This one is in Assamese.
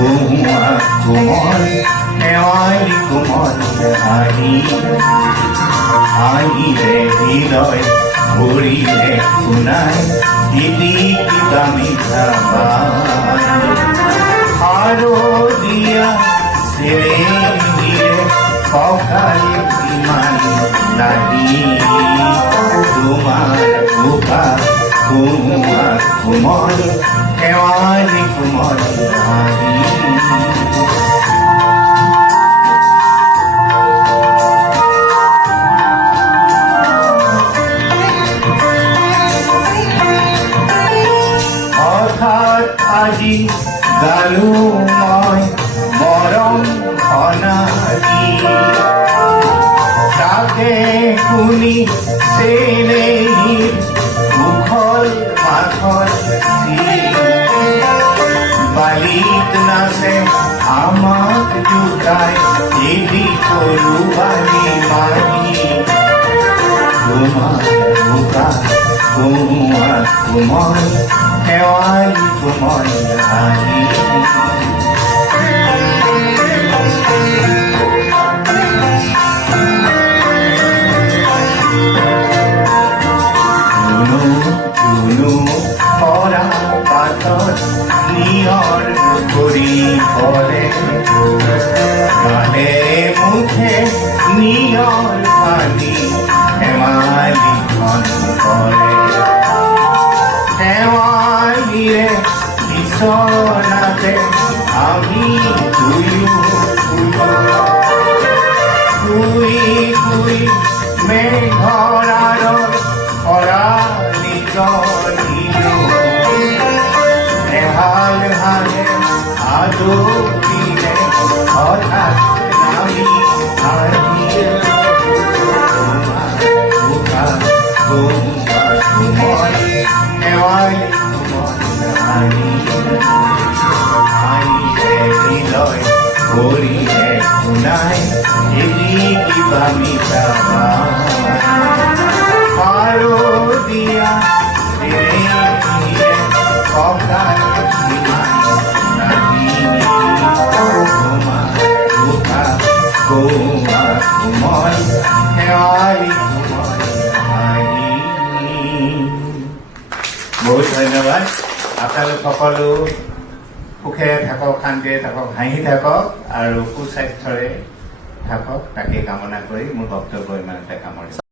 কোমল কোমল শেৱালি কোমল হাঁহি হাঁহিলে হৃদয় ভৰিলে শুনাই দিলি কিবা মিঠা শাৰদীয়া চেৰেঙিৰে সকাল ইমান লাগি তোমাৰ বোকা কোমল কোমল শেৱালি কোমল হাঁহি আজি গালো মই মৰম অনাদি তাকে শুনি চেনেহীৰ মুখৰ মাখৰ বালিত নাচে আমাক জোকাই এৰি কৰো বালি মাৰি তোমাৰ বোকা কোমল কোমল শেৱালি কোমল হাঁহি ধুনু পৰা পাতত নিয়ৰ কৰি পৰে গালে মুখে নিয়ৰ পানী শেৱালিখন কৰে শেৱালিৰে বিচনাতে আমি দুয়ো শুই শুই মেঘৰ খৰালি জনিলো এহাল হালে আদৰিলে হঠাৎ নামি আহিলে তোমাৰ বোকা কোমল কোমল শেৱালি কোমল হাঁহি হাঁহিলে হৃদয় ভৰিলে শুনাই এৰি কিবা মিঠা শাৰদীয়া চেৰেঙিৰে সকাল ইমান লাগি তোমাৰ বোকা কোমল কোমল শেৱালি কোমল হাঁহি বহুত ধন্যবাদ আপোনালোক সকলো সুখে থাকক শান্তিৰে থাকক হাঁহি থাকক আৰু সুস্বাস্থ্যৰে থাকক তাকে কামনা কৰি মোৰ বক্তব্য ইমানতে সামৰিছোঁ।